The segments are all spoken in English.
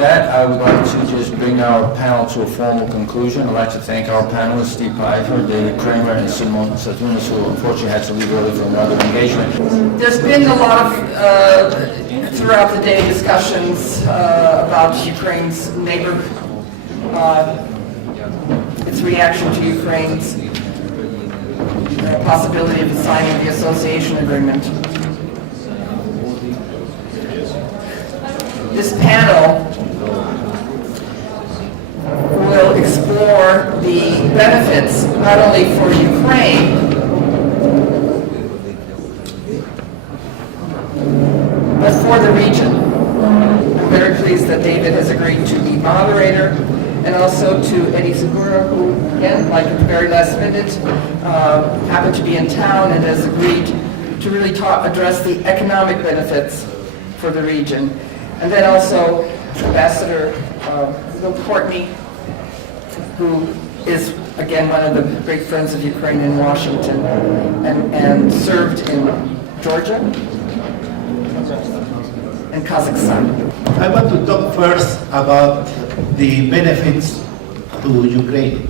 that, I would like to just bring our panel to a formal conclusion. I'd like to thank our panelists, Steve Pfeiffer, David Kramer, and Simon Satunas, who unfortunately had to leave early for another engagement. There's been a lot of, throughout the day, discussions about Ukraine's neighbor, its reaction to Ukraine's possibility of signing the association agreement. This panel will explore the benefits not only for Ukraine, but for the region. I'm very pleased that David has agreed to be moderator, and also to Eddie Segura, who, again, like at the very last minute, happened to be in town and has agreed to really address the economic benefits for the region. And then also Ambassador Courtney, who is, again, one of the great friends of Ukraine in Washington, and served in Georgia and Kazakhstan. I want to talk first about the benefits to Ukraine,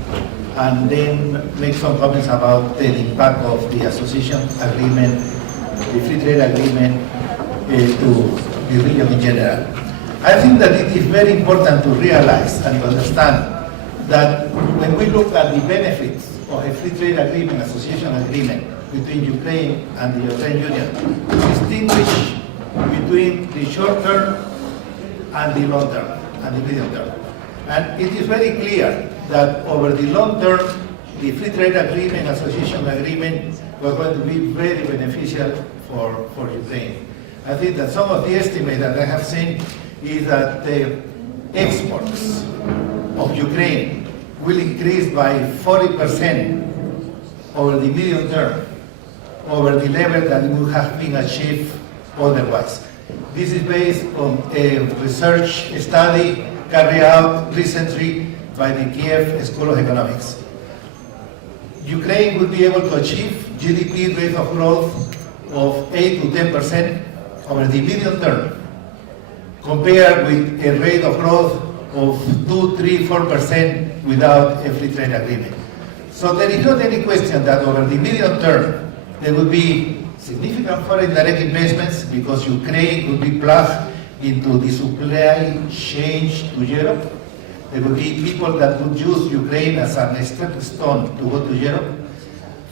and then make some comments about the impact of the association agreement, the free trade agreement to the region in general. I think that it is very important to realize and to understand that when we look at the benefits of a free trade agreement, association agreement between Ukraine and the European Union, distinguish between the short term and the long term and the medium term. And it is very clear that over the long term, the free trade agreement, association agreement was going to be very beneficial for Ukraine. I think that some of the estimates that I have seen is that the exports of Ukraine will increase by 40% over the medium term, over the level that would have been achieved otherwise. This is based on a research study carried out recently by the Kiev School of Economics. Ukraine would be able to achieve GDP rate of growth of 8 to 10% over the medium term, compared with a rate of growth of 2, 3, 4% without a free trade agreement. So there is not any question that over the medium term there will be significant foreign direct investments because Ukraine would be plugged into the supply chain to Europe. There will be people that would use Ukraine as a stepping stone to go to Europe.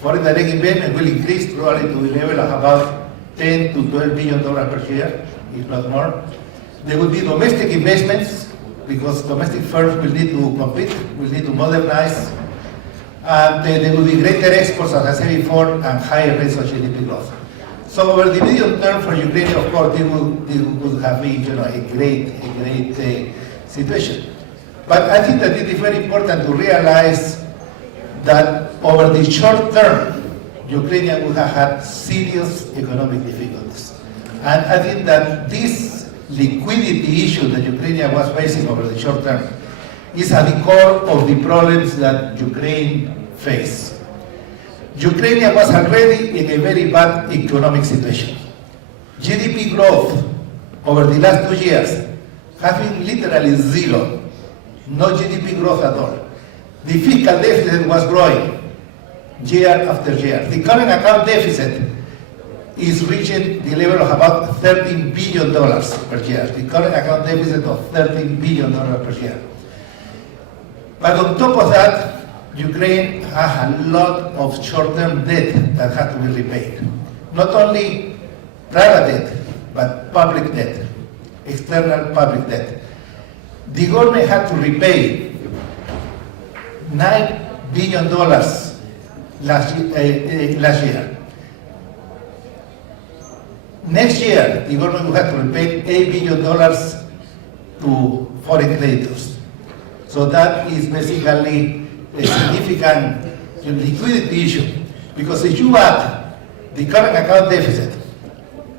Foreign direct investment will increase probably to the level of about $10 to $12 billion per year, if not more. There will be domestic investments because domestic firms will need to compete, will need to modernize. And there will be greater exports, as I said before, and higher rates of GDP growth. So over the medium term for Ukraine, of course, it would have been a great situation. But I think that it is very important to realize that over the short term, Ukraine would have had serious economic difficulties. And I think that this liquidity issue that Ukraine was facing over the short term is at the core of the problems that Ukraine faced. Ukraine was already in a very bad economic situation. GDP growth over the last 2 years has been literally zero. No GDP growth at all. The fiscal deficit was growing year after year. The current account deficit is reaching the level of about $13 billion per year. The current account deficit of $13 billion per year. But on top of that, Ukraine has a lot of short-term debt that has to be repaid. Not only private debt, but public debt, external public debt. The government had to repay $9 billion last year. Next year, the government will have to repay $8 billion to foreign creditors. So that is basically a significant liquidity issue, because if you add the current account deficit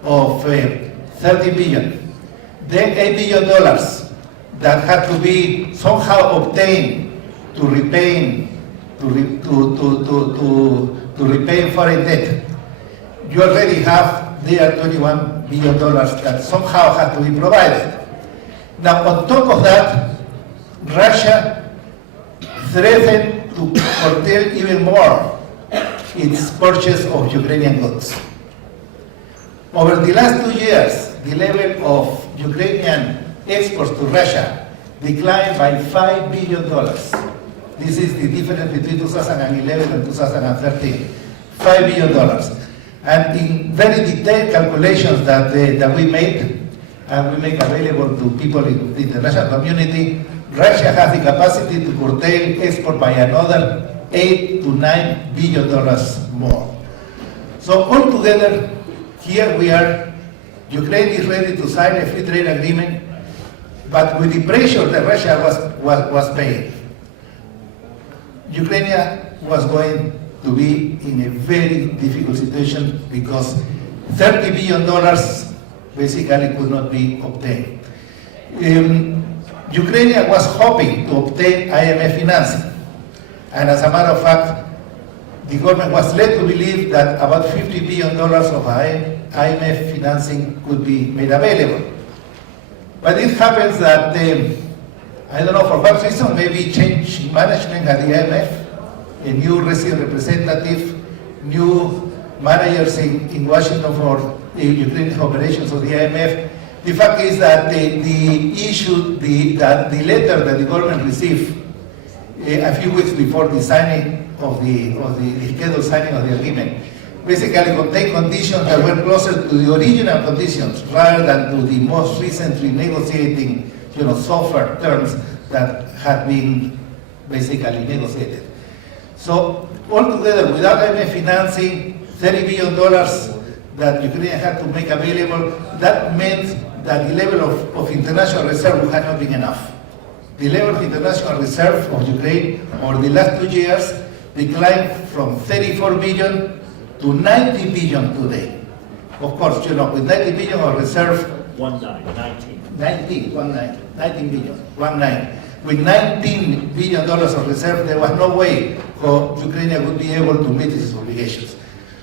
of 30 billion, then $8 billion that had to be somehow obtained to repay foreign debt, you already have there $21 billion that somehow had to be provided. Now, on top of that, Russia threatened to curtail even more its purchase of Ukrainian goods. Over the last 2 years, the level of Ukrainian exports to Russia declined by $5 billion. This is the difference between 2011 and 2013, $5 billion. And in very detailed calculations that we made, and we make available to people in the international community, Russia has the capacity to curtail export by another $8 to $9 billion more. So altogether, here we are, Ukraine is ready to sign a free trade agreement, but with the pressure that Russia was paying, Ukraine was going to be in a very difficult situation because $30 billion basically could not be obtained. Ukraine was hoping to obtain IMF financing, and as a matter of fact, the government was led to believe that about $50 billion of IMF financing could be made available. But it happens that, I don't know for what reason, maybe change in management at the IMF, a new resident representative, new managers in Washington for Ukrainian operations of the IMF. The fact is that the letter that the government received a few weeks before the signing of the scheduled signing of the agreement basically contained conditions that were closer to the original conditions rather than to the most recently negotiating, softer terms that had been basically negotiated. So altogether, without IMF financing, $30 billion that Ukraine had to make available, that meant that the level of international reserve had not been enough. The level of international reserve of Ukraine over the last 2 years declined from 34 billion to 90 billion today. Of course, with 90 billion of reserve, 19 billion. With $19 billion of reserve, there was no way for Ukraine would be able to meet its obligations.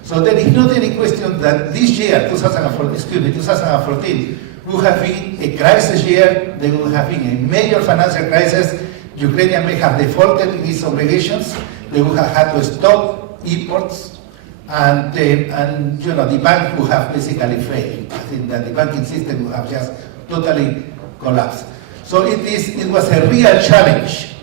So there is not any question that this year, 2014, will have been a crisis year. There will have been a major financial crisis. Ukraine may have defaulted in its obligations. They will have had to stop imports, and the bank will have basically failed. I think that the banking system will have just totally collapsed. So it was a real challenge.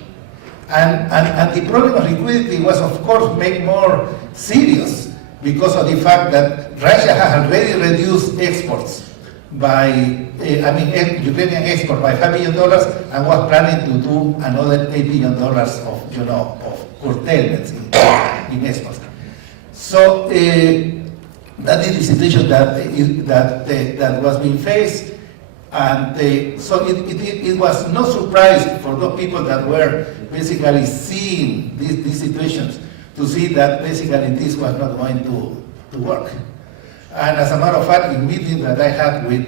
And the problem of liquidity was, of course, made more serious because of the fact that Russia had already reduced exports Ukrainian export by $5 billion and was planning to do another $8 billion of curtailments in exports. So that is the situation that was being faced. And so it was no surprise for those people that were basically seeing these situations to see that basically this was not going to work. And as a matter of fact, in meetings that I had with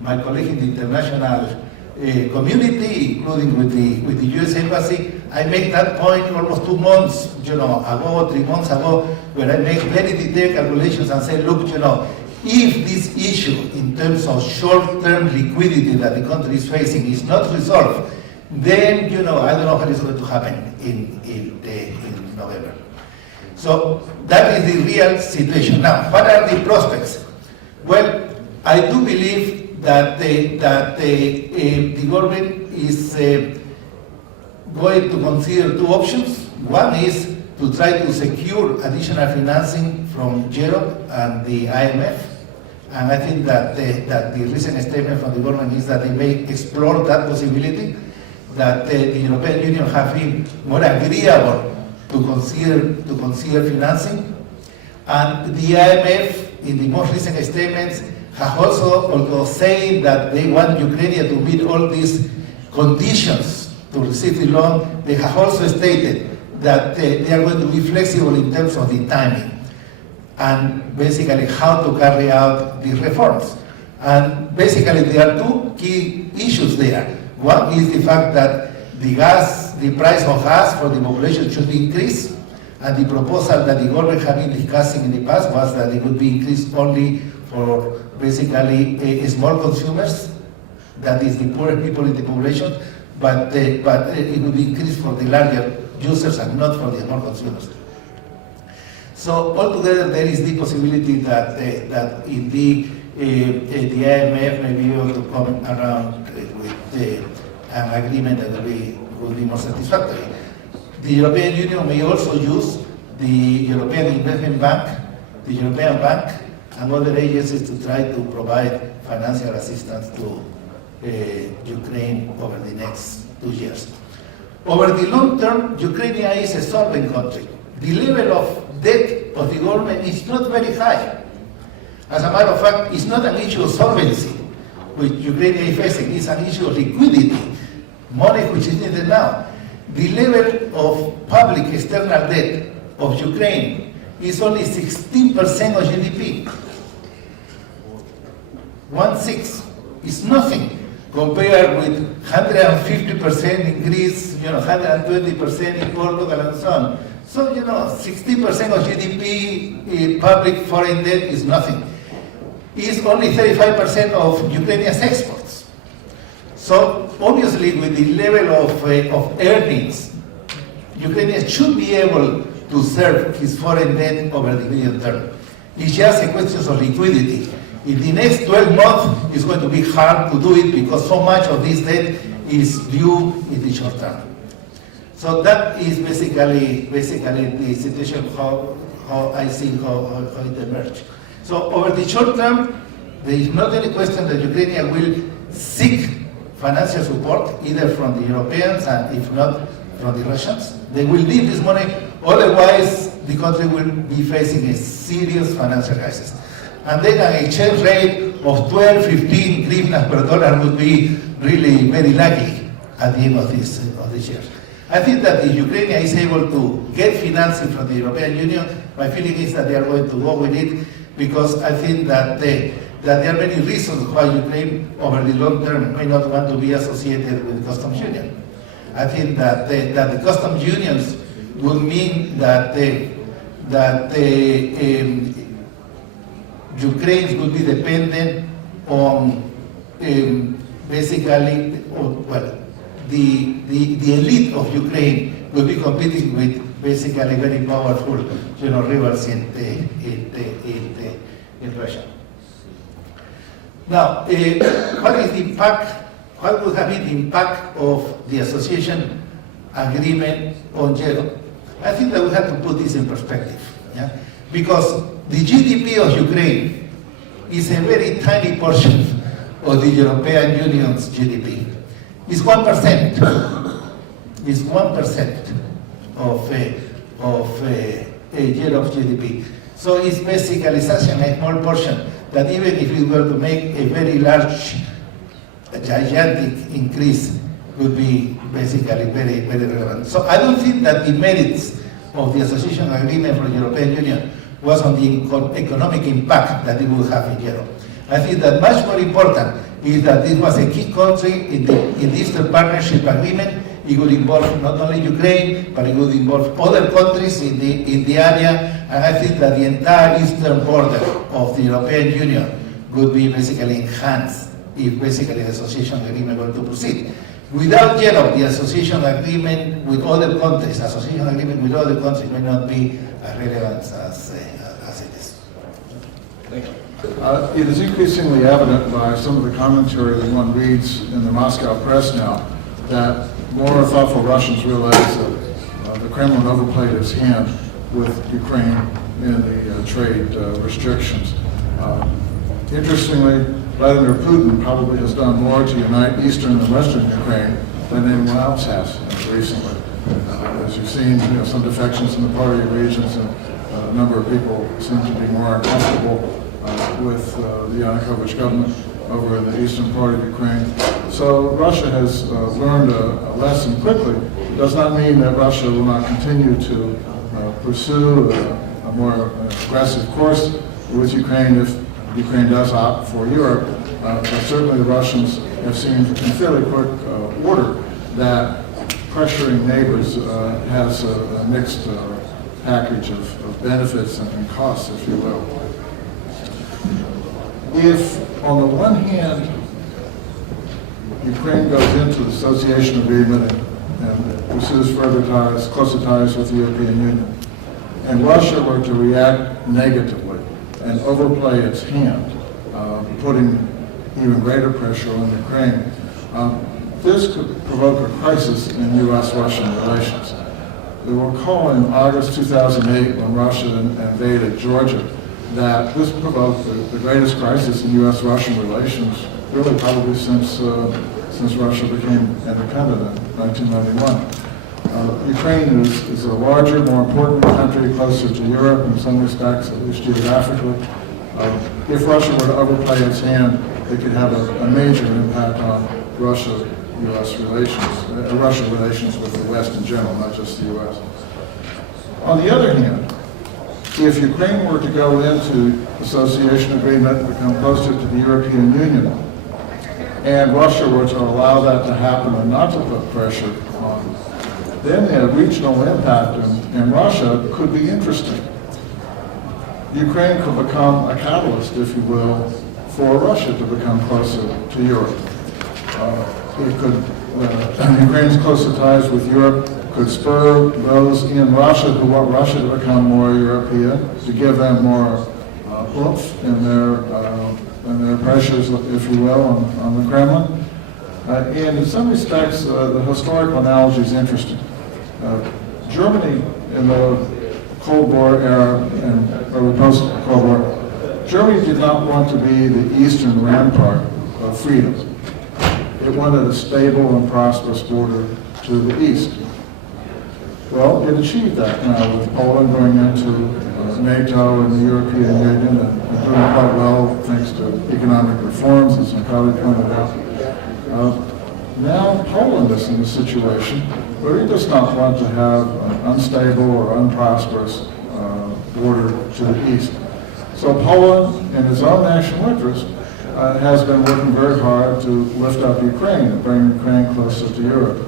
my colleagues in the international community, including with the U.S. Embassy, I made that point almost 2 months ago, 3 months ago, where I made very detailed calculations and said, look, if this issue in terms of short-term liquidity that the country is facing is not resolved, then, I don't know what is going to happen in November. So that is the real situation. Now, what are the prospects? Well, I do believe that the government is going to consider 2 options. One is to try to secure additional financing from Europe and the IMF. And I think that the recent statement from the government is that they may explore that possibility, that the European Union have been more agreeable to consider financing. And the IMF, in the most recent statements, have also, although saying that they want Ukraine to meet all these conditions to receive the loan, they have also stated that they are going to be flexible in terms of the timing and basically how to carry out these reforms. And basically there are 2 key issues there. One is the fact that the price of gas for the population should be increased, and the proposal that the government had been discussing in the past was that it would be increased only for basically small consumers, that is the poorest people in the population, but it will be increased for the larger users and not for the small consumers. So altogether, there is the possibility that in the IMF may be able to come around with an agreement that will be more satisfactory. The European Union may also use the European Investment Bank, the European Bank, and other agencies to try to provide financial assistance to Ukraine over the next 2 years. Over the long term, Ukraine is a solvent country. The level of debt of the government is not very high. As a matter of fact, it's not an issue of solvency which Ukraine is facing, it's an issue of liquidity, money which is needed now. The level of public external debt of Ukraine is only 16% of GDP. 1/6 is nothing compared with 150% in Greece, 120% in Portugal and so on. So, 60% of GDP public foreign debt is nothing. It's only 35% of Ukrainian exports. So, obviously, with the level of earnings, Ukraine should be able to serve his foreign debt over the medium term. It's just a question of liquidity. In the next 12 months, it's going to be hard to do it because so much of this debt is due in the short term. So that is basically the situation, how I see how it emerged. So over the short term, there is not any question that Ukraine will seek financial support either from the Europeans and if not from the Russians. They will need this money, otherwise the country will be facing a serious financial crisis. And then an exchange rate of 12, 15 hryvnias per dollar would be really very likely at the end of this year. I think that if Ukraine is able to get financing from the European Union, my feeling is that they are going to go with it because I think that there are many reasons why Ukraine over the long term may not want to be associated with the customs union. I think that the customs unions would mean that Ukraine will be dependent on the elite of Ukraine will be competing with basically very powerful rivals in Russia. Now, what is the impact? What would have been the impact of the association agreement on Europe? I think that we have to put this in perspective, because the GDP of Ukraine is a very tiny portion of the European Union's GDP. It's 1%. It's 1% of Europe's GDP. So it's basically such a small portion that even if we were to make a very large, gigantic increase, would be basically very, very relevant. So I don't think that the merits of the association agreement for the European Union was on the economic impact that it would have in Europe. I think that much more important is that this was a key country in the Eastern Partnership Agreement. It would involve not only Ukraine, but it would involve other countries in the area, and I think that the entire eastern border of the European Union would be basically enhanced if basically the association agreement were to proceed. Without Europe, the association agreement with other countries, may not be as relevant as it is. Thank you. It is increasingly evident by some of the commentary that one reads in the Moscow press now that more thoughtful Russians realize that the Kremlin overplayed its hand with Ukraine in the trade restrictions. Interestingly, Vladimir Putin probably has done more to unite eastern and western Ukraine than anyone else has recently. As you've seen, some defections in the party regions, and a number of people seem to be more uncomfortable with the Yanukovych government over in the eastern part of Ukraine. So Russia has learned a lesson quickly. It does not mean that Russia will not continue to pursue a more aggressive course with Ukraine if Ukraine does opt for Europe. But certainly the Russians have seen in fairly quick order that pressuring neighbors has a mixed package of benefits and costs, if you will. If, on the one hand, Ukraine goes into the association agreement and pursues further ties, closer ties with the European Union, and Russia were to react negatively and overplay its hand, putting even greater pressure on Ukraine, this could provoke a crisis in U.S.-Russian relations. You'll recall in August 2008, when Russia invaded Georgia, that this provoked the greatest crisis in U.S.-Russian relations, really probably since Russia became independent in 1991. Ukraine is a larger, more important country, closer to Europe in some respects, at least geographically. If Russia were to overplay its hand, it could have a major impact on Russia-U.S. relations, Russian relations with the West in general, not just the U.S. On the other hand, if Ukraine were to go into association agreement, become closer to the European Union, and Russia were to allow that to happen and not to put pressure on, then the regional impact in Russia could be interesting. Ukraine could become a catalyst, if you will, for Russia to become closer to Europe. Ukraine's closer ties with Europe could spur those in Russia who want Russia to become more European, to give them more oomph in their pressures, if you will, on the Kremlin. And in some respects, the historical analogy is interesting. Germany in the Cold War era and early post-Cold War, Germany did not want to be the eastern rampart of freedom. It wanted a stable and prosperous border to the east. Well, it achieved that now with Poland going into NATO and the European Union and doing quite well thanks to economic reforms, as my colleague pointed out. Now Poland is in a situation where it does not want to have an unstable or unprosperous border to the east. So Poland, in its own national interest, has been working very hard to lift up Ukraine and bring Ukraine closer to Europe.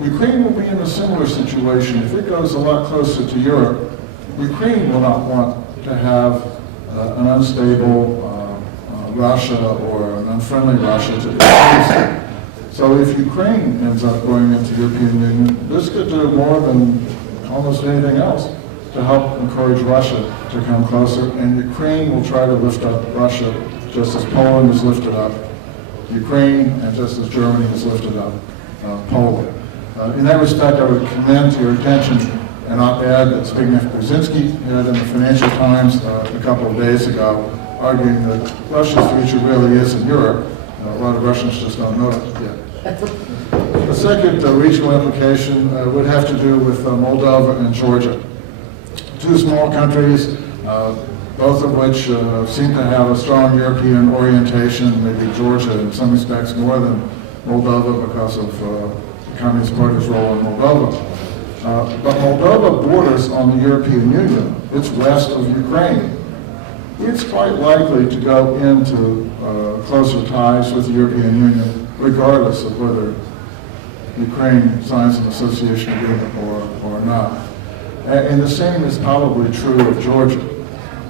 Ukraine will be in a similar situation. If it goes a lot closer to Europe, Ukraine will not want to have an unstable Russia or an unfriendly Russia to the east. So if Ukraine ends up going into the European Union, this could do more than almost anything else to help encourage Russia to come closer, and Ukraine will try to lift up Russia just as Poland has lifted up Ukraine and just as Germany has lifted up Poland. In that respect, I would commend to your attention an op-ed that Zbigniew Brzezinski had in the Financial Times a couple of days ago, arguing that Russia's future really is in Europe. A lot of Russians just don't know it yet. The second regional implication would have to do with Moldova and Georgia. Two small countries, both of which seem to have a strong European orientation, maybe Georgia in some respects more than Moldova because of the Communist Party's role in Moldova. But Moldova borders on the European Union. It's west of Ukraine. It's quite likely to go into closer ties with the European Union, regardless of whether Ukraine signs an association agreement or not. And the same is probably true of Georgia.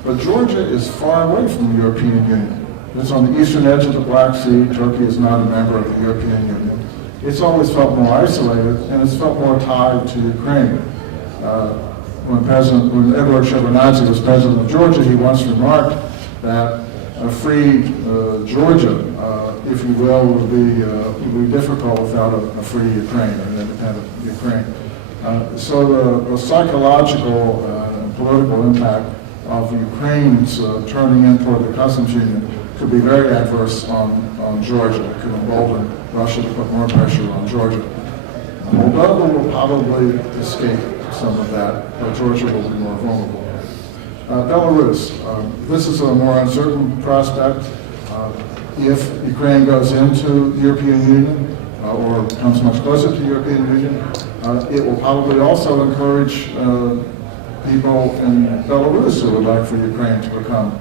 But Georgia is far away from the European Union. It's on the eastern edge of the Black Sea. Turkey is not a member of the European Union. It's always felt more isolated, and it's felt more tied to Ukraine. When Edward Shevardnadze was president of Georgia, he once remarked that a free Georgia, if you will, would be difficult without a free Ukraine, an independent Ukraine. So the psychological and political impact of Ukraine's turning in toward the customs union could be very adverse on Georgia. It could embolden Russia to put more pressure on Georgia. Moldova will probably escape some of that, but Georgia will be more vulnerable. Belarus, this is a more uncertain prospect. If Ukraine goes into the European Union or comes much closer to the European Union, it will probably also encourage people in Belarus who would like for Ukraine to become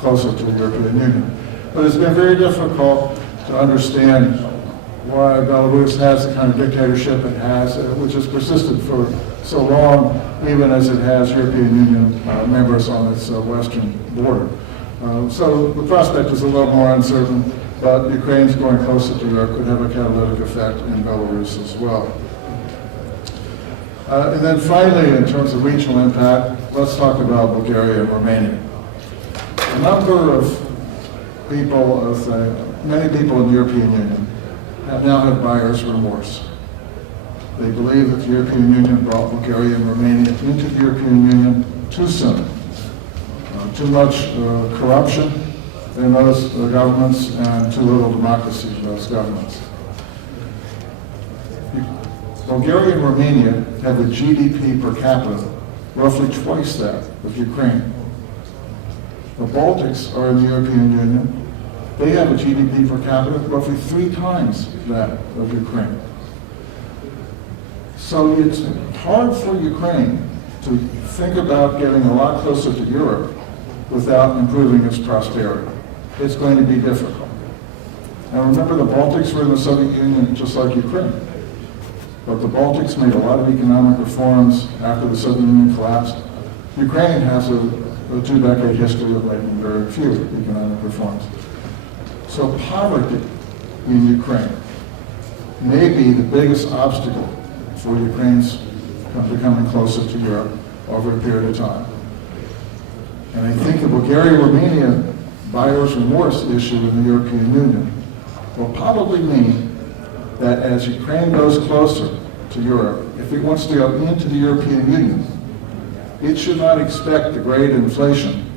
closer to the European Union. But it's been very difficult to understand why Belarus has the kind of dictatorship it has, which has persisted for so long, even as it has European Union members on its western border. So the prospect is a little more uncertain. but Ukraine's going closer to Europe could have a catalytic effect in Belarus as well. And then finally, in terms of regional impact, let's talk about Bulgaria and Romania. A number of people, many people in the European Union now have buyer's remorse. They believe that the European Union brought Bulgaria and Romania into the European Union too soon. Too much corruption in those governments and too little democracy in those governments. Bulgaria and Romania have a GDP per capita roughly twice that of Ukraine. The Baltics are in the European Union. They have a GDP per capita roughly 3 times that of Ukraine. So it's hard for Ukraine to think about getting a lot closer to Europe without improving its prosperity. It's going to be difficult. Now remember, the Baltics were in the Soviet Union just like Ukraine. But the Baltics made a lot of economic reforms after the Soviet Union collapsed. Ukraine has a 2-decade history of making very few economic reforms. So poverty in Ukraine may be the biggest obstacle for Ukraine's becoming closer to Europe over a period of time. And I think the Bulgaria-Romania buyer's remorse issue in the European Union will probably mean that as Ukraine goes closer to Europe, if it wants to go into the European Union, it should not expect the great inflation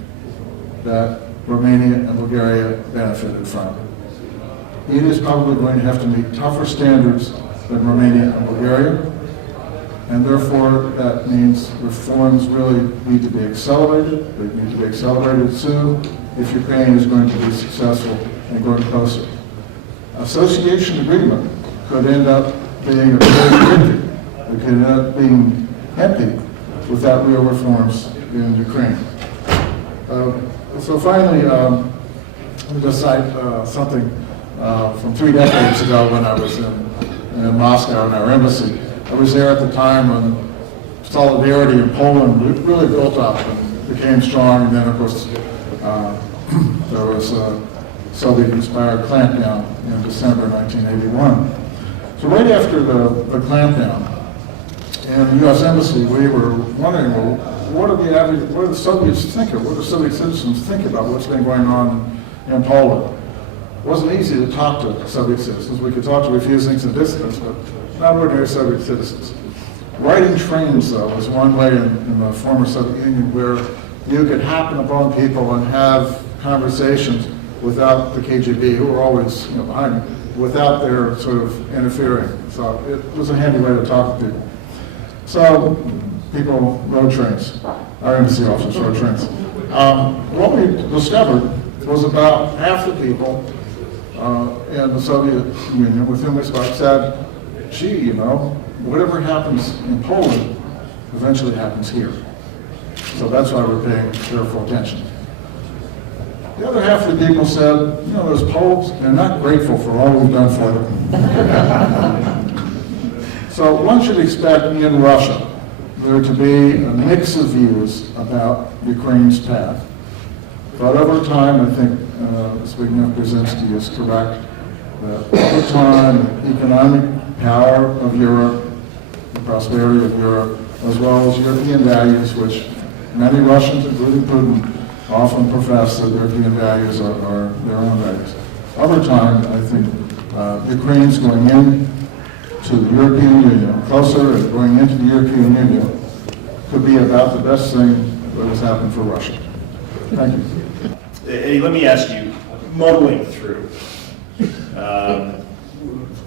that Romania and Bulgaria benefited from. It is probably going to have to meet tougher standards than Romania and Bulgaria, and therefore that means reforms really need to be accelerated. They need to be accelerated soon if Ukraine is going to be successful in going closer. Association agreement could end up being a very empty. It could end up being empty without real reforms in Ukraine. So finally, let me just cite something from 3 decades ago when I was in Moscow in our embassy. I was there at the time when solidarity in Poland really built up and became strong, and then of course there was a Soviet-inspired clampdown in December 1981. So right after the clampdown in the U.S. Embassy, we were wondering, well, what do the Soviets think of? What do Soviet citizens think about what's been going on in Poland? It wasn't easy to talk to Soviet citizens. We could talk to refuseniks and dissidents, but not ordinary Soviet citizens. Riding trains, though, was one way in the former Soviet Union where you could happen upon people and have conversations without the KGB, who were always behind you, without their sort of interfering. So it was a handy way to talk to people. So people rode trains. Our embassy officers rode trains. What we discovered was about half the people in the Soviet Union with whom we spoke said, gee, whatever happens in Poland eventually happens here. So that's why we're paying careful attention. The other half of the people said, those Poles, they're not grateful for all we've done for them. So one should expect in Russia there to be a mix of views about Ukraine's path. But over time, I think Zbigniew Brzezinski is correct, that over time, the economic power of Europe, the prosperity of Europe, as well as European values, which many Russians, including Putin, often profess that European values are their own values. Over time, I think Ukraine's going in to the European Union, closer and going into the European Union, could be about the best thing that has happened for Russia. Thank you. Eddie, let me ask you, muddling through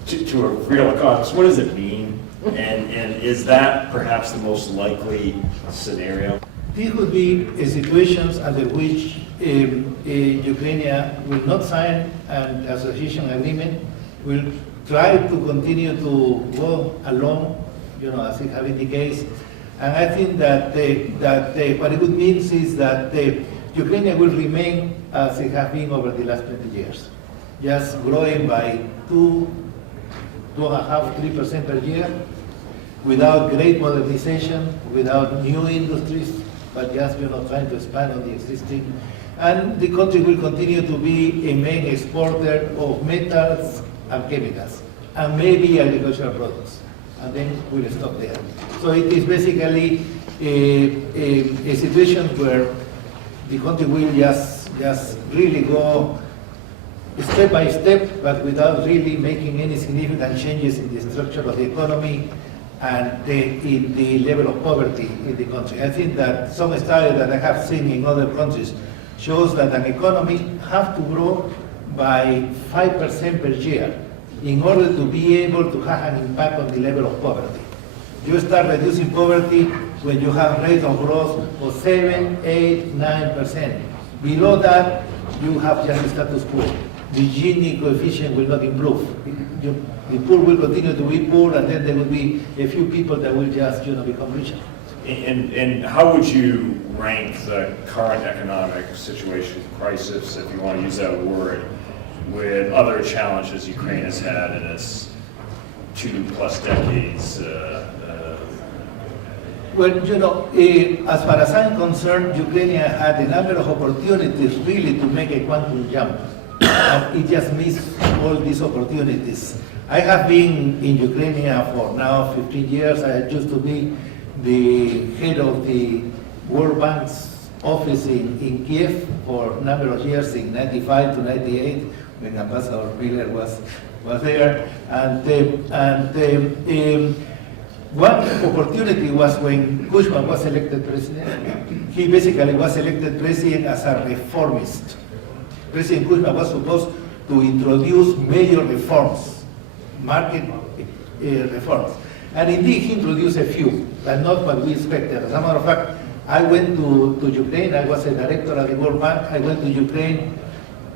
to a real economist, what does it mean? And is that perhaps the most likely scenario? This would be situations under which Ukraine will not sign an association agreement, will try to continue to go along, as it has been the case. And I think that what it would mean is that Ukraine will remain as it has been over the last 20 years, just growing by 2.5%, 3% per year, without great modernization, without new industries, but just trying to expand on the existing. and the country will continue to be a main exporter of metals and chemicals, and maybe agricultural products, and then we'll stop there. So it is basically a situation where the country will just really go step by step, but without really making any significant changes in the structure of the economy and in the level of poverty in the country. I think that some studies that I have seen in other countries shows that an economy have to grow by 5% per year in order to be able to have an impact on the level of poverty. You start reducing poverty when you have rate of growth of 7, 8, 9%. Below that, you have just status quo. The Gini coefficient will not improve. The poor will continue to be poor, and then there will be a few people that will just, become richer. And how would you rank the current economic situation, crisis, if you want to use that word, with other challenges Ukraine has had in its 2+ decades? Well, as far as I'm concerned, Ukraine had a number of opportunities really to make a quantum jump. And it just missed all these opportunities. I have been in Ukraine for now 15 years. I used to be the head of the World Bank's office in Kiev for a number of years, in 95 to 98, when Ambassador Miller was there. One opportunity was when Kushma was elected president. He basically was elected president as a reformist. President Courtney was supposed to introduce major reforms, market reforms. And indeed, he introduced a few, but not what we expected. As a matter of fact, I went to Ukraine. I was a director at the World Bank. I went to Ukraine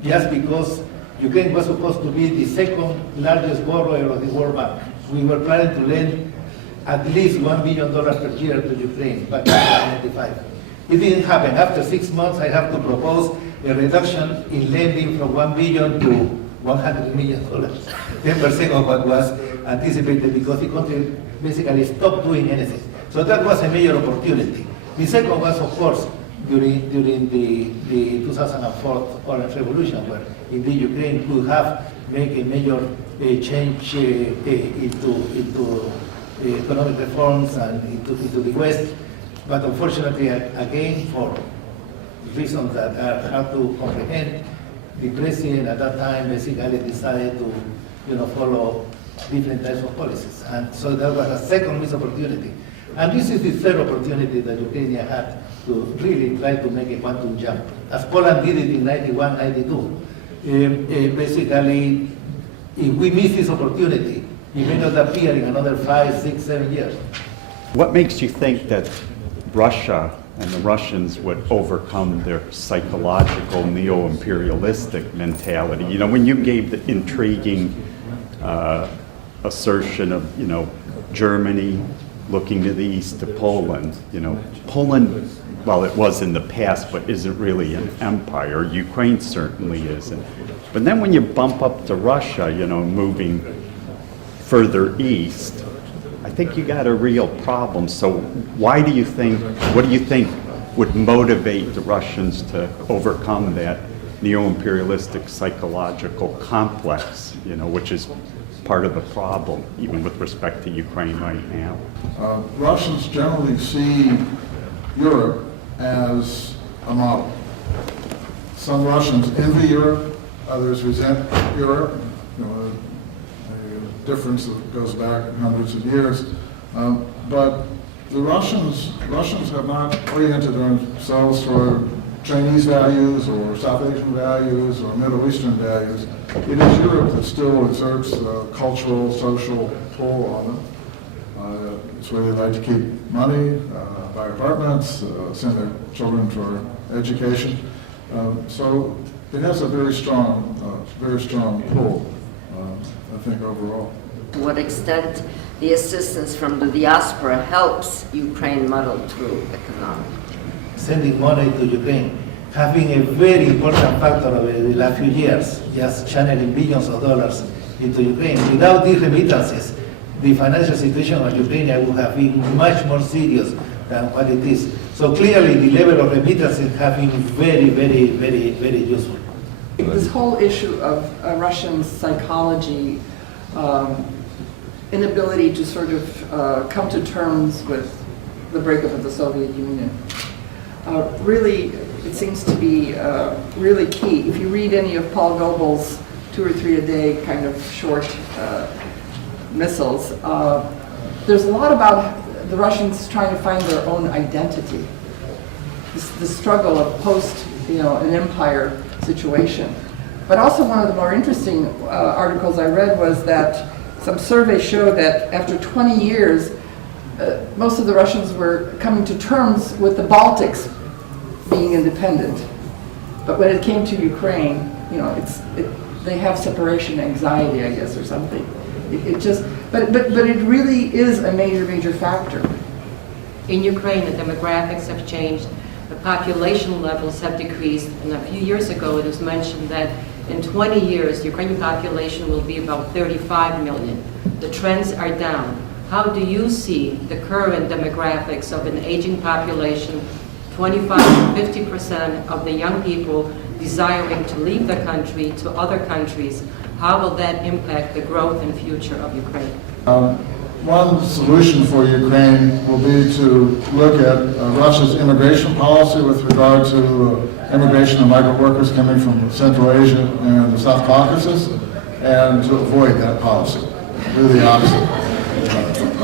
just because Ukraine was supposed to be the second largest borrower of the World Bank. We were planning to lend at least $1 billion per year to Ukraine back in 1995. It didn't happen. After 6 months, I have to propose a reduction in lending from $1 billion to $100 million, 10% of what was anticipated, because the country basically stopped doing anything. So that was a major opportunity. The second was, of course, during the 2004 Orange Revolution, where indeed Ukraine could have made a major change into economic reforms and into the West. But unfortunately, again, for reasons that are hard to comprehend, the president at that time basically decided to follow different types of policies. And so that was a second missed opportunity. And this is the third opportunity that Ukraine had to really try to make a quantum jump. As Poland did it in 91, 92. Basically, if we miss this opportunity, it may not appear in another 5, 6, 7 years. What makes you think that Russia and the Russians would overcome their psychological neo-imperialistic mentality? You know, when you gave the intriguing assertion of, Germany looking to the east to Poland, Poland, well, it was in the past, but isn't really an empire. Ukraine certainly isn't. But then when you bump up to Russia, moving further east, I think you got a real problem. So what do you think would motivate the Russians to overcome that neo-imperialistic psychological complex, which is part of the problem, even with respect to Ukraine right now? Russians generally see Europe as a model. Some Russians envy Europe, others resent Europe. A difference that goes back hundreds of years. But the Russians have not oriented themselves toward Chinese values or South Asian values or Middle Eastern values. It is Europe that still exerts a cultural, social pull on them. It's where they like to keep money, buy apartments, send their children for education. So it has a very strong pull, I think, overall. To what extent the assistance from the diaspora helps Ukraine muddle through economically? Sending money to Ukraine has been a very important factor over the last few years, just channeling billions of dollars into Ukraine. Without these remittances, the financial situation of Ukraine would have been much more serious than what it is. So clearly, the level of remittances have been very, very, very, very useful. This whole issue of Russian psychology, inability to sort of come to terms with the breakup of the Soviet Union, really, it seems to be really key. If you read any of Paul Gobel's 2 or 3 a day kind of short missiles, there's a lot about the Russians trying to find their own identity. The struggle of post, an empire situation. But also one of the more interesting articles I read was that some surveys showed that after 20 years, most of the Russians were coming to terms with the Baltics being independent. But when it came to Ukraine, they have separation anxiety, I guess, or something. But it really is a major factor. In Ukraine, the demographics have changed. The population levels have decreased. And a few years ago, it was mentioned that in 20 years, the Ukrainian population will be about 35 million. The trends are down. How do you see the current demographics of an aging population, 25 to 50% of the young people desiring to leave the country to other countries? How will that impact the growth and future of Ukraine? One solution for Ukraine will be to look at Russia's immigration policy with regard to immigration of migrant workers coming from Central Asia and the South Caucasus, and to avoid that policy. Do the opposite.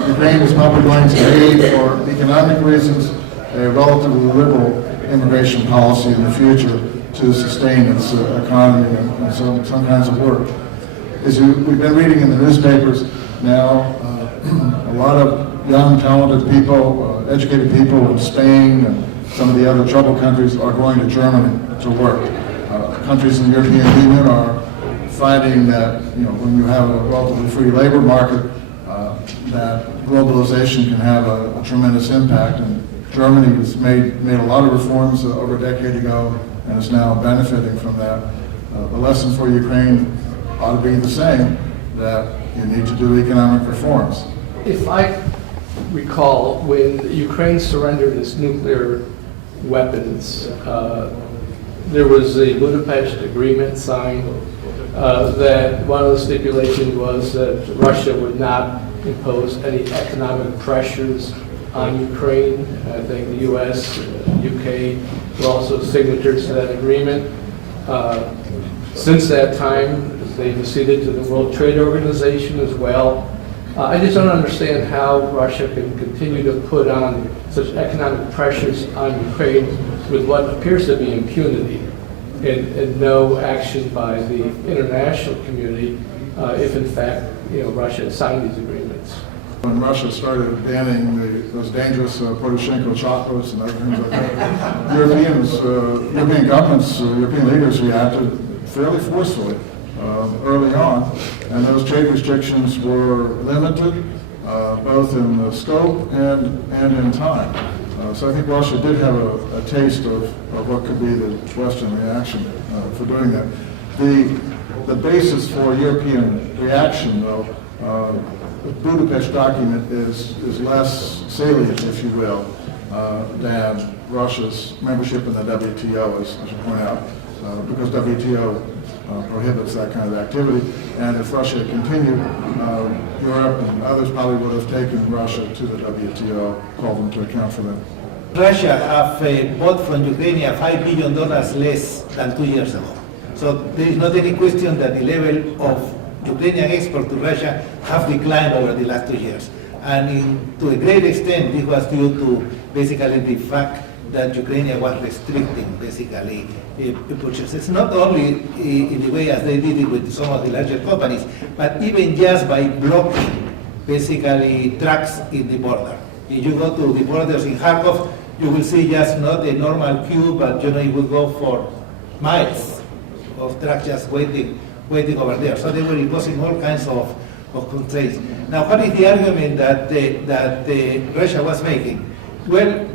Ukraine is probably going to aid, for economic reasons, a relatively liberal immigration policy in the future to sustain its economy and some kinds of work. We've been reading in the newspapers now, a lot of young, talented people, educated people in Spain and some of the other troubled countries are going to Germany to work. Countries in the European Union are finding that, when you have a relatively free labor market, that globalization can have a tremendous impact. And Germany has made a lot of reforms over a decade ago and is now benefiting from that. The lesson for Ukraine ought to be the same, that you need to do economic reforms. If I recall, when Ukraine surrendered its nuclear weapons, there was a Budapest agreement signed that one of the stipulations was that Russia would not impose any economic pressures on Ukraine. I think the U.S., UK were also signatories to that agreement. Since that time, they've acceded to the World Trade Organization as well. I just don't understand how Russia can continue to put on such economic pressures on Ukraine with what appears to be impunity and no action by the international community if in fact Russia had signed these agreements. When Russia started banning those dangerous Poroshenko chocolates and other things like that, European governments, European leaders reacted fairly forcefully early on, and those trade restrictions were limited both in the scope and in time. So I think Russia did have a taste of what could be the Western reaction for doing that. The basis for European reaction, though, the Budapest document is less salient, if you will, than Russia's membership in the WTO, as you point out, because WTO prohibits that kind of activity. And if Russia continued, Europe and others probably would have taken Russia to the WTO, called them to account for that. Russia have bought from Ukraine $5 billion less than 2 years ago. So there is not any question that the level of Ukrainian export to Russia have declined over the last 2 years. And to a great extent, this was due to basically the fact that Ukraine was restricting basically purchases, not only in the way as they did it with some of the larger companies, but even just by blocking basically trucks in the border. If you go to the borders in Kharkov, you will see just not a normal queue, but you will go for miles of trucks just waiting over there. So they were imposing all kinds of constraints. Now, what is the argument that Russia was making? Well,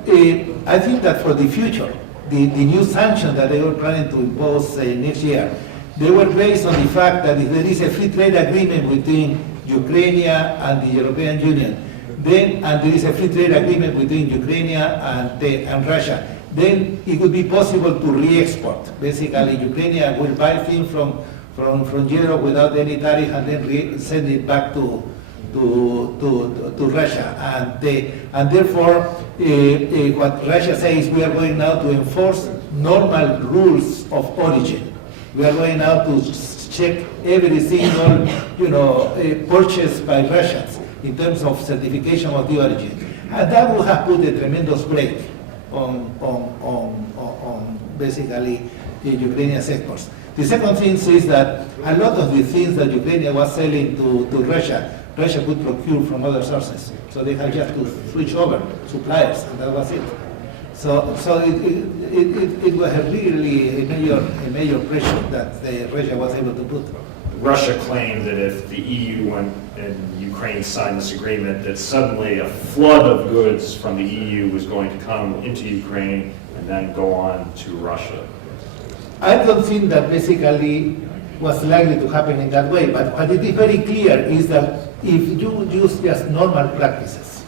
I think that for the future, the new sanctions that they were planning to impose next year, they were based on the fact that if there is a free trade agreement between Ukraine and the European Union, then, and there is a free trade agreement between Ukraine and Russia, then it would be possible to re-export. Basically, Ukraine will buy things from Europe without any tariff and then send it back to Russia. And therefore, what Russia says, we are going now to enforce normal rules of origin. We are going now to check every single, purchase by Russians in terms of certification of the origin. And that will have put a tremendous brake on basically the Ukrainian sectors. The second thing is that a lot of the things that Ukraine was selling to Russia could procure from other sources. So they had just to switch over suppliers, and that was it. So it was really a major pressure that Russia was able to put. Russia claimed that if the EU and Ukraine signed this agreement, that suddenly a flood of goods from the EU was going to come into Ukraine and then go on to Russia. I don't think that basically was likely to happen in that way, but what it is very clear is that if you use just normal practices,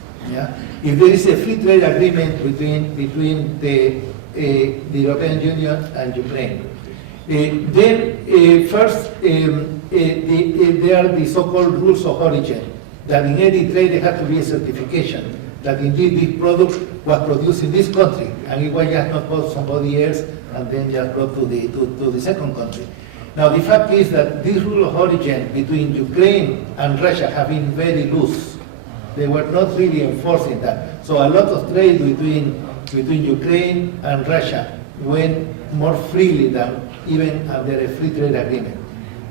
if there is a free trade agreement between the European Union and Ukraine, then first there are the so-called rules of origin, that in any trade there has to be a certification that indeed this product was produced in this country and it was just not bought somebody else and then just brought to the second country. Now the fact is that this rule of origin between Ukraine and Russia have been very loose. They were not really enforcing that. So a lot of trade between Ukraine and Russia went more freely than even under a free trade agreement.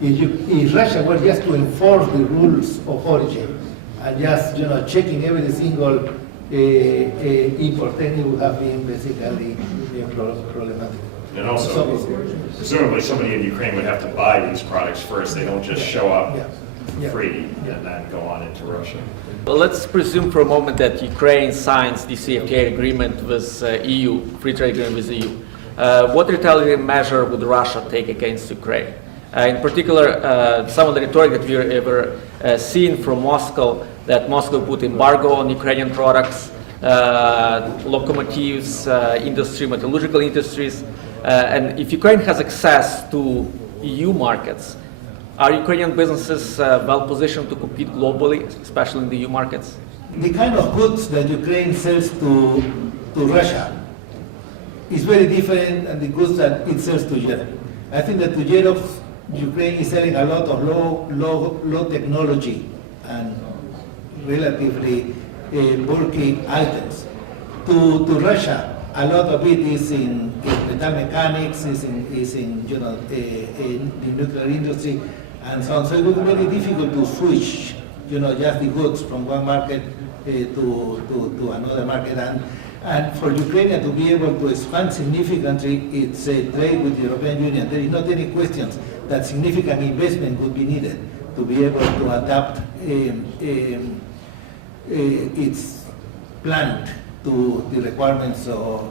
If Russia were just to enforce the rules of origin and just checking every single import, then it would have been basically problematic. And also, presumably somebody in Ukraine would have to buy these products first. They don't just show up free and then go on into Russia. Well, let's presume for a moment that Ukraine signs the CFTA agreement with EU, free trade agreement with EU. What retaliatory measure would Russia take against Ukraine? In particular, some of the rhetoric that we've ever seen from Moscow, that Moscow put embargo on Ukrainian products, locomotives, industry, metallurgical industries. And if Ukraine has access to EU markets, are Ukrainian businesses well positioned to compete globally, especially in the EU markets? The kind of goods that Ukraine sells to Russia is very different than the goods that it sells to Europe. I think that to Europe, Ukraine is selling a lot of low technology and relatively bulky items. To Russia, a lot of it is in metal mechanics, is in the nuclear industry, and so on. So it would be very difficult to switch, just the goods from one market to another market. And for Ukraine to be able to expand significantly its trade with the European Union, there is not any question that significant investment would be needed to be able to adapt its plant to the requirements of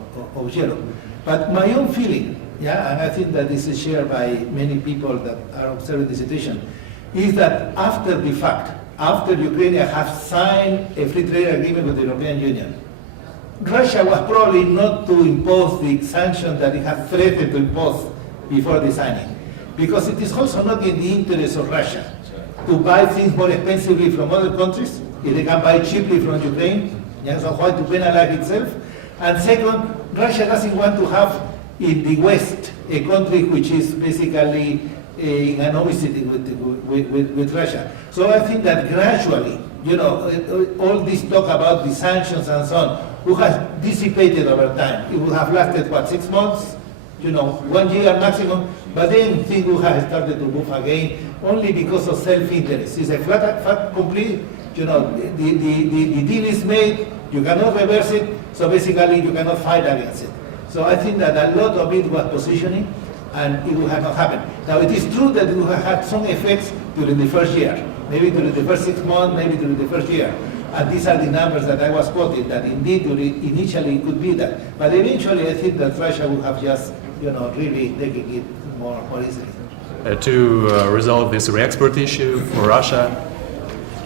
Europe. But my own feeling, and I think that this is shared by many people that are observing the situation, is that after the fact, after Ukraine has signed a free trade agreement with the European Union, Russia was probably not to impose the sanctions that it had threatened to impose before the signing, because it is also not in the interest of Russia to buy things more expensively from other countries if they can buy cheaply from Ukraine. So why to penalize itself? And second, Russia doesn't want to have in the West a country which is basically in animosity with Russia. So I think that gradually, all this talk about the sanctions and so on, would have dissipated over time. It would have lasted, 6 months? 1 year maximum, but then things would have started to move again, only because of self-interest. It's a flat complete, the deal is made, you cannot reverse it, so basically you cannot fight against it. So I think that a lot of it was positioning, and it would have not happened. Now it is true that it would have had some effects during the first year, maybe during the first 6 months, maybe during the first year. And these are the numbers that I was quoting, that indeed initially it could be that. But eventually I think that Russia would have just, really taken it more easily. To resolve this re-export issue for Russia,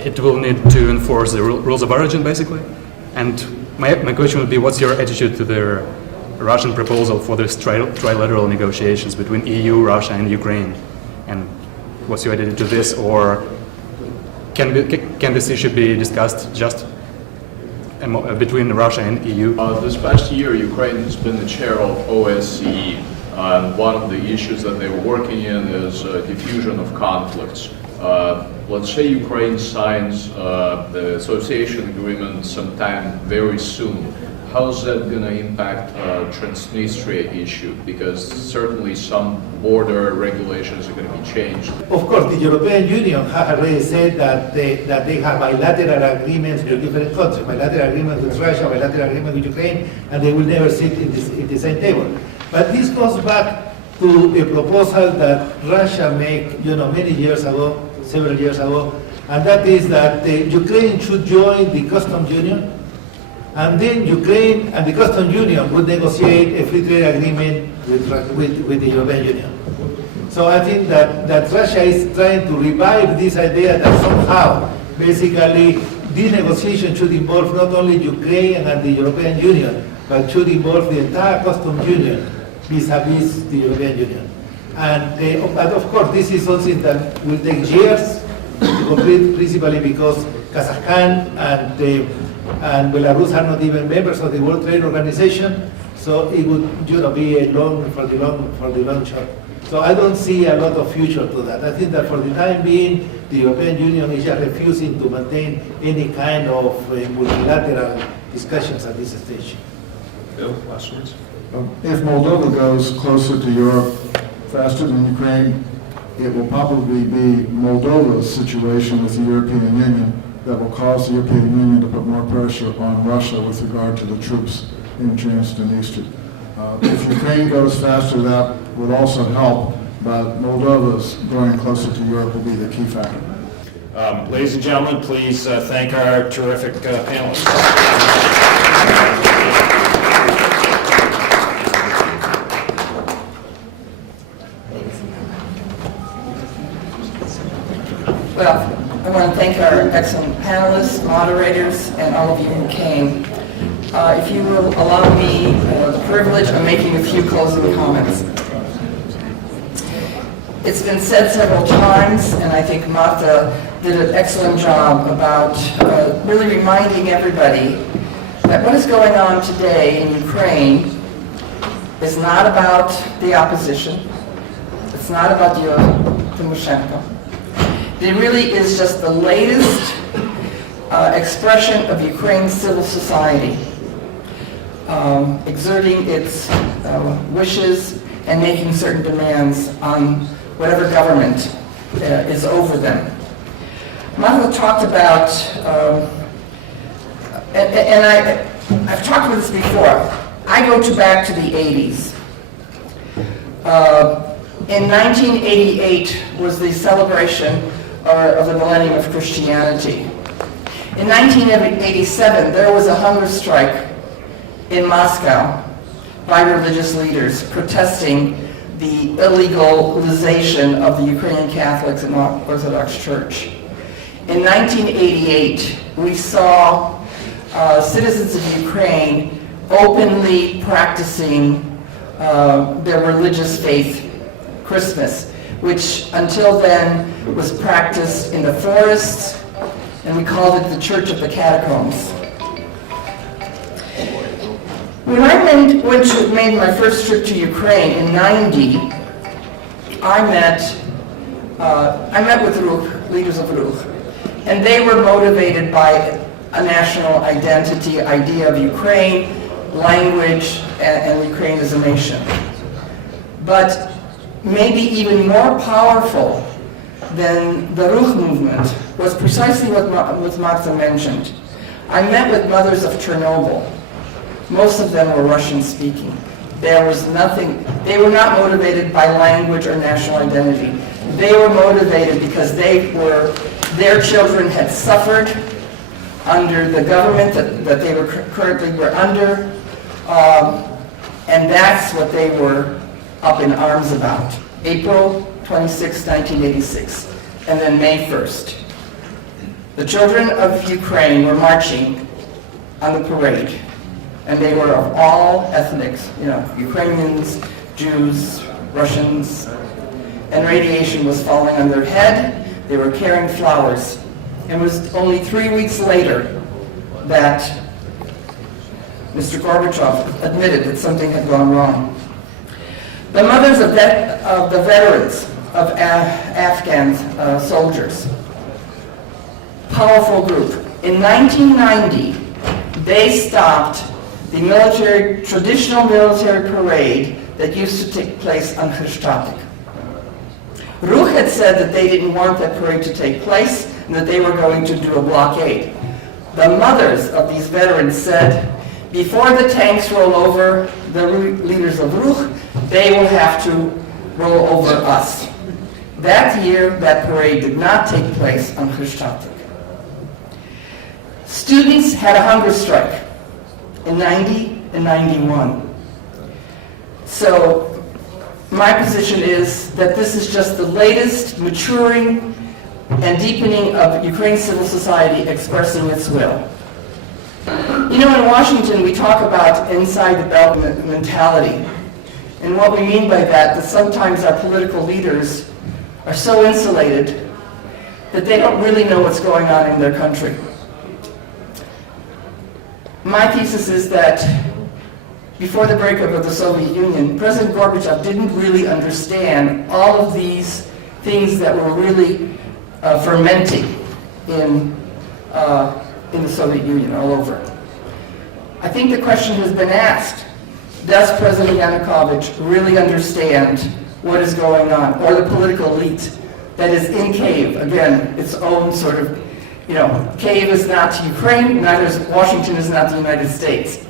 it will need to enforce the rules of origin, basically. And my question would be, what's your attitude to the Russian proposal for this trilateral negotiations between EU, Russia, and Ukraine? And what's your attitude to this, or can this issue be discussed just between Russia and EU? This past year, Ukraine has been the chair of OSCE, and one of the issues that they were working in is diffusion of conflicts. Let's say Ukraine signs the association agreement sometime very soon. How's that going to impact Transnistria issue? Because certainly some border regulations are going to be changed. Of course, the European Union has already said that they have bilateral agreements with different countries, bilateral agreement with Russia, bilateral agreement with Ukraine, and they will never sit in the same table. But this goes back to a proposal that Russia made, many years ago, several years ago, and that is that Ukraine should join the customs union, and then Ukraine and the customs union would negotiate a free trade agreement with the European Union. So I think that Russia is trying to revive this idea that somehow, basically, this negotiation should involve not only Ukraine and the European Union, but should involve the entire customs union vis-a-vis the European Union. And but of course, this is something that will take years to complete, principally because Kazakhstan and Belarus are not even members of the World Trade Organization. So it would, be a for the long shot. So I don't see a lot of future to that. I think that for the time being, the European Union is just refusing to maintain any kind of multilateral discussions at this stage. Bill, last words? If Moldova goes closer to Europe faster than Ukraine, it will probably be Moldova's situation with the European Union that will cause the European Union to put more pressure on Russia with regard to the troops in Transnistria. If Ukraine goes faster, that would also help, but Moldova's going closer to Europe will be the key factor. Ladies and gentlemen, please thank our terrific panelists. Well, I want to thank our excellent panelists, moderators, and all of you who came. If you will allow me the privilege of making a few closing comments. It's been said several times, and I think Marta did an excellent job about really reminding everybody that what is going on today in Ukraine is not about the opposition. It's not about Tymoshenko. It really is just the latest expression of Ukraine's civil society, exerting its wishes and making certain demands on whatever government is over them. Marta talked about, and I've talked about this before, I go back to the 80s. In 1988 was the celebration of the millennium of Christianity. In 1987, there was a hunger strike in Moscow by religious leaders protesting the illegalization of the Ukrainian Catholics and Orthodox Church. In 1988, we saw citizens of Ukraine openly practicing their religious faith, Christmas, which until then was practiced in the forests, and we called it the Church of the Catacombs. When I made my first trip to Ukraine in '90, I met with Ruch, leaders of Ruch, and they were motivated by a national identity, idea of Ukraine, language, and Ukraine as a nation. But maybe even more powerful than the Ruch movement was precisely what Marta mentioned. I met with mothers of Chernobyl. Most of them were Russian-speaking. There was nothing, they were not motivated by language or national identity. They were motivated because their children had suffered under the government that they were currently under, and that's what they were up in arms about. April 26, 1986, and then May 1st. The children of Ukraine were marching on the parade, and they were of all ethnics, Ukrainians, Jews, Russians, and radiation was falling on their head. They were carrying flowers. It was only 3 weeks later that Mr. Gorbachev admitted that something had gone wrong. The mothers of the veterans of Afghan soldiers, powerful group. In 1990, they stopped the traditional military parade that used to take place on Hrysztatyk. Ruch had said that they didn't want that parade to take place and that they were going to do a blockade. The mothers of these veterans said, before the tanks roll over the leaders of Ruch, they will have to roll over us. That year, that parade did not take place on Hrysztatyk. Students had a hunger strike in 90 and 91. So my position is that this is just the latest maturing and deepening of Ukraine's civil society expressing its will. In Washington, we talk about inside the belt mentality. And what we mean by that sometimes our political leaders are so insulated that they don't really know what's going on in their country. My thesis is that before the breakup of the Soviet Union, President Gorbachev didn't really understand all of these things that were really fermenting in the Soviet Union all over. I think the question has been asked, does President Yanukovych really understand what is going on, or the political elite that is in Kyiv, again, its own sort of, Kyiv is not Ukraine, neither is Washington is not the United States.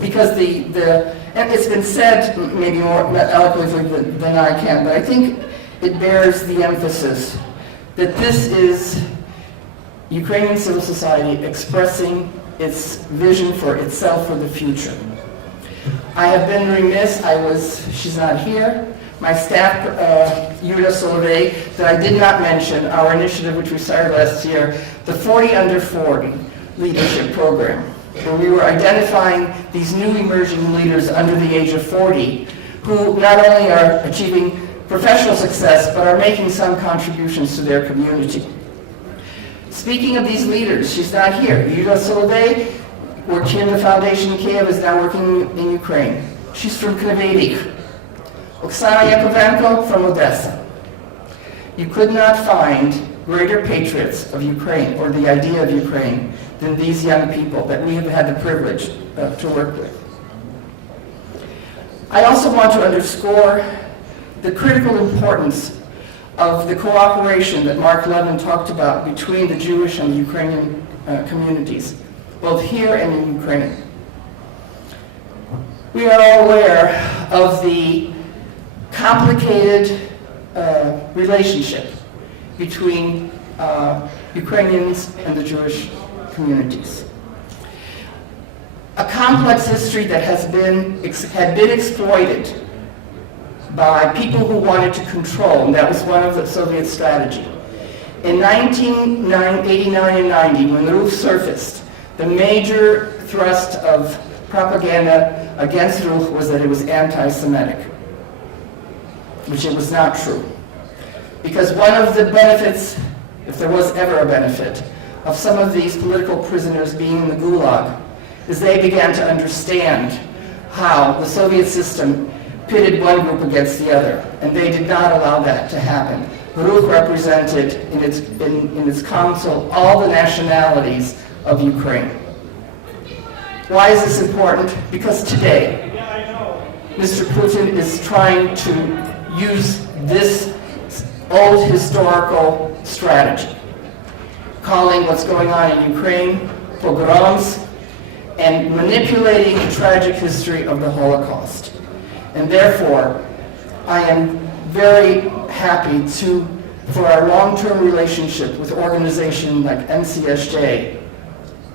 Because and it's been said maybe more eloquently than I can, but I think it bears the emphasis that this is Ukrainian civil society expressing its vision for itself for the future. I have been remiss, she's not here, my staff, Yulia Solovey, that I did not mention our initiative which we started last year, the 40 Under 40 Leadership Program, where we were identifying these new emerging leaders under the age of 40 who not only are achieving professional success but are making some contributions to their community. Speaking of these leaders, she's not here. Yulia Solovey worked here in the foundation in Kyiv, is now working in Ukraine. She's from Knevedych. Oksana Yakovenko from Odessa. You could not find greater patriots of Ukraine or the idea of Ukraine than these young people that we have had the privilege to work with. I also want to underscore the critical importance of the cooperation that Mark Levin talked about between the Jewish and the Ukrainian communities, both here and in Ukraine. We are all aware of the complicated relationship between Ukrainians and the Jewish communities. A complex history that had been exploited by people who wanted to control, and that was one of the Soviet strategy. In 1989 and 90, when the Ruch surfaced, the major thrust of propaganda against Ruch was that it was anti-Semitic, which it was not true. Because one of the benefits, if there was ever a benefit, of some of these political prisoners being in the Gulag, is they began to understand how the Soviet system pitted one group against the other, and they did not allow that to happen. Ruch represented in its council all the nationalities of Ukraine. Why is this important? Because today, Mr. Putin is trying to use this old historical strategy, calling what's going on in Ukraine pogroms and manipulating the tragic history of the Holocaust. And therefore, I am very happy for our long-term relationship with organizations like MCSJ,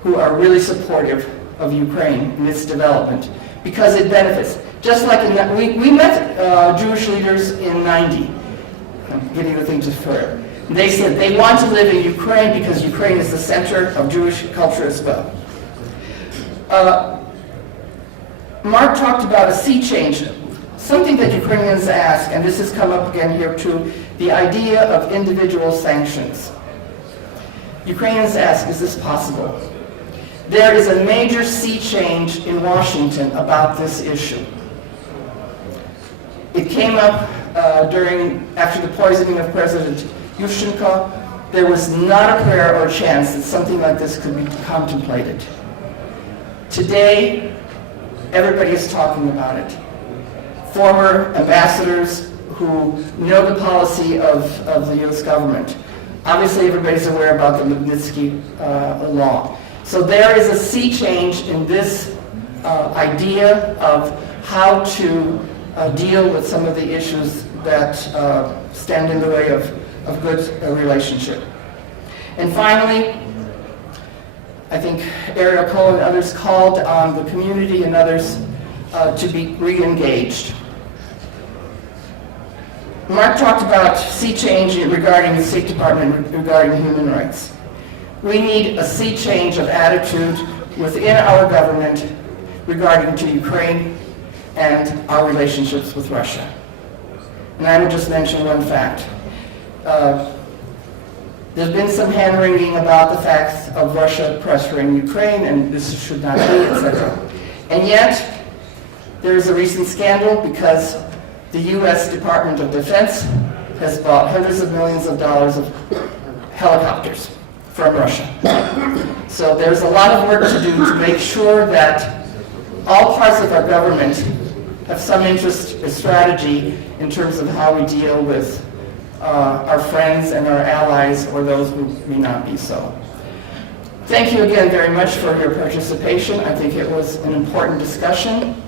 who are really supportive of Ukraine and its development, because it benefits. Just like we met Jewish leaders in 90. I'm getting the things further. They said they want to live in Ukraine because Ukraine is the center of Jewish culture as well. Mark talked about a sea change, something that Ukrainians ask, and this has come up again here too, the idea of individual sanctions. Ukrainians ask, is this possible? There is a major sea change in Washington about this issue. It came up after the poisoning of President Yushchenko. There was not a prayer or chance that something like this could be contemplated. Today, everybody is talking about it. Former ambassadors who know the policy of the U.S. government. Obviously, everybody's aware about the Magnitsky law. So there is a sea change in this idea of how to deal with some of the issues that stand in the way of good relationship. And finally, I think Ariel Cohen and others called on the community and others to be re-engaged. Mark talked about sea change regarding the State Department regarding human rights. We need a sea change of attitude within our government regarding to Ukraine and our relationships with Russia. And I will just mention one fact. There's been some hand-wringing about the facts of Russia pressuring Ukraine, and this should not be, etc. And yet, there is a recent scandal because the U.S. Department of Defense has bought hundreds of millions of dollars of helicopters from Russia. So there's a lot of work to do to make sure that all parts of our government have some interest and strategy in terms of how we deal with our friends and our allies, or those who may not be so. Thank you again very much for your participation. I think it was an important discussion,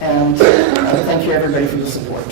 and thank you everybody for the support.